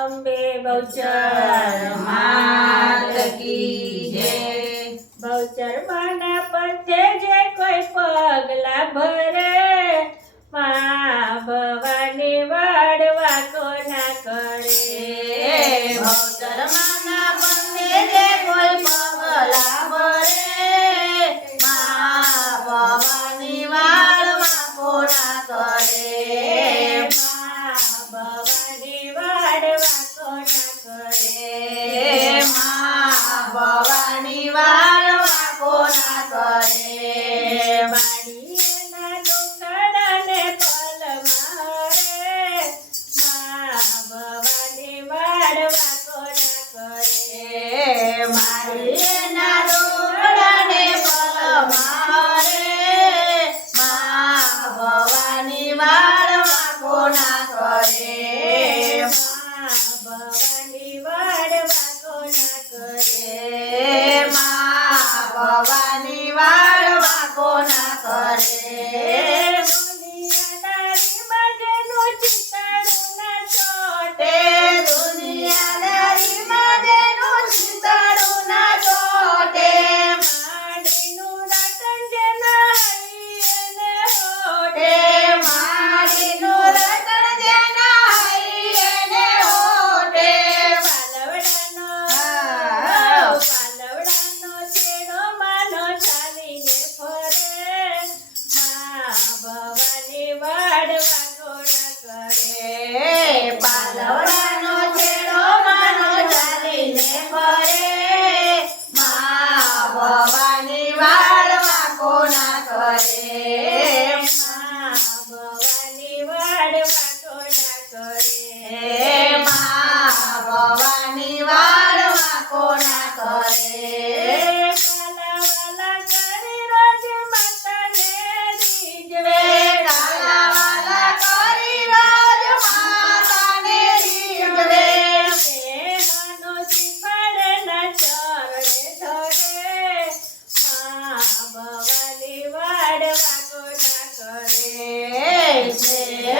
અંબે બહુચર માત કી જય। બહુચર માના પંથે જે કોઈ પગલા ભરે માં ભવાની વાળવા કોના કરે। બહુચર માના પંથે જે કોઈ પગલા ભરે માં ભવાની વાળવા કોના કરે। ભવાની વાળવા કોના કરે। માં ભવાની વાળવા કોના કરે। માડીના દુખડાને પલ મારે માં ભવાની વાળવા કોના કરે। મારી એના દોરડાને પલ મારે માં ભવાની વાળવા કોના કરે। ભવાની વાળવા કોના કરે। માં ભવાની વાળવા કોના કરે। દુનિયાદારીમાં જેનું ચિતડું ના ચોટે દુનિયાદારીમાં જેનું ચિતડું ના ચોટે માડીનું રતન જેના હૈયે ને હોઠે મારીનું રતન જેના હૈયે ને હોઠે પાલવડાનો છેડો માનો ચાલીને ફરે માં ભવાની વાળવા કોના કરે। પાલવડાનો છેડો માનો ચાલીને ફરે માં ભવાની વાળવા કોના કરે। ભવાની વાળવા કોના કરે। માં ભવાની વાળવા કોના કરે। કાલાવાલા કરી રોજ માતાને રીઝવે કાલાવાલા કરી રોજ માતાને રીઝવે માનો શીફાડે ના ચરણે ધરે માં ભવાની વાળવા કોના કરે।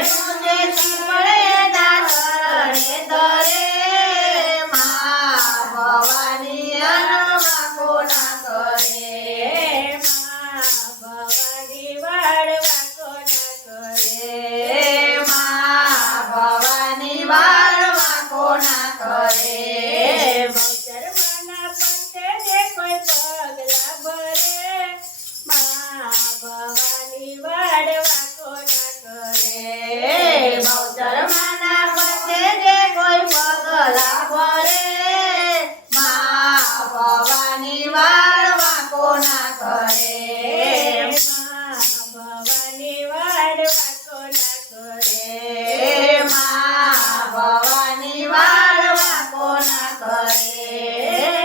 મુજે શીપળે ના ચરણે ધરે માં ભવાની અનવા કોના કરે। ભવાની વાળવા કોના કરે। માં ભવાની વાળવા કોના કરે। બહુચર માના પંથે જે કોઈ પગલા ભરે માં ભવાની વાળવા કોના કરે। બહુચર માના પંથે જે કોઈ પગલા ભરે માં ભવાની વાળવા કોના કરે। ભવાની વાળવા કોના કરે। માં ભવાની વાળવા કોના કરે।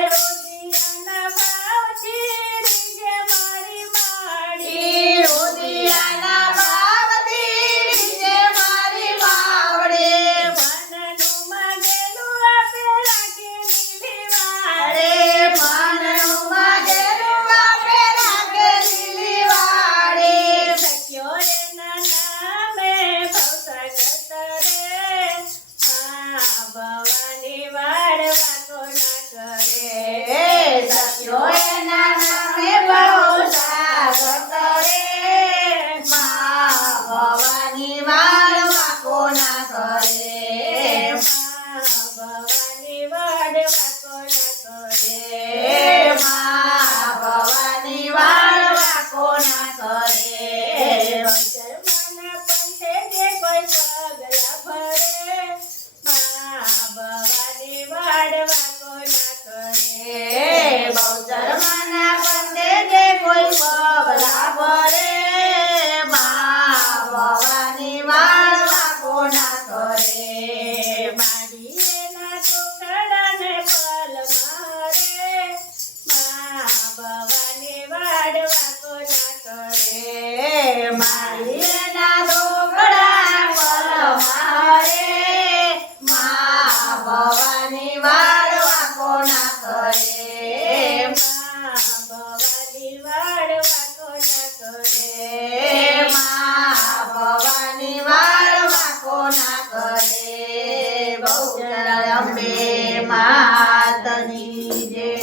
રોજિયાના ભાવથી રીઝે મારી માડી રુદિયાના ભાવથી રીઝે મારી વાવડી મનનું માગેલું આપે રાખે લીલી અરે મનનું માગેલું આપે રાખે લીલી વાડી સખ્યો એના નામે ભવસાગર તરે માં ભવાની વાળવા કોના કરે। સખ્યો એના નામે બહુ સાગર તરે માં ભવાની વાળવા કોના કરે। ભવાની વાળવા કોના કરે। માં ભવાની વાળવા કોના કરે। જન્મના પંથે જે કોઈ પગલા ભરે માં ભવાની વાળવા કોના કરે। બહુચર માના પંથે જે કોઈ પગલા ભરે માં ભવાની વાળવા કોના કરે। માડીના ટુકડાને પલ મારે માં ભવાની વાળવા કોના કરે। મારી એના દોકડા પલ મારે માં ભવાની વાળવા કોના કરે। ભવાની વાળવા કોના કરે। માં ભવાની વાળવા કોના કરે। બહુચર માતની જય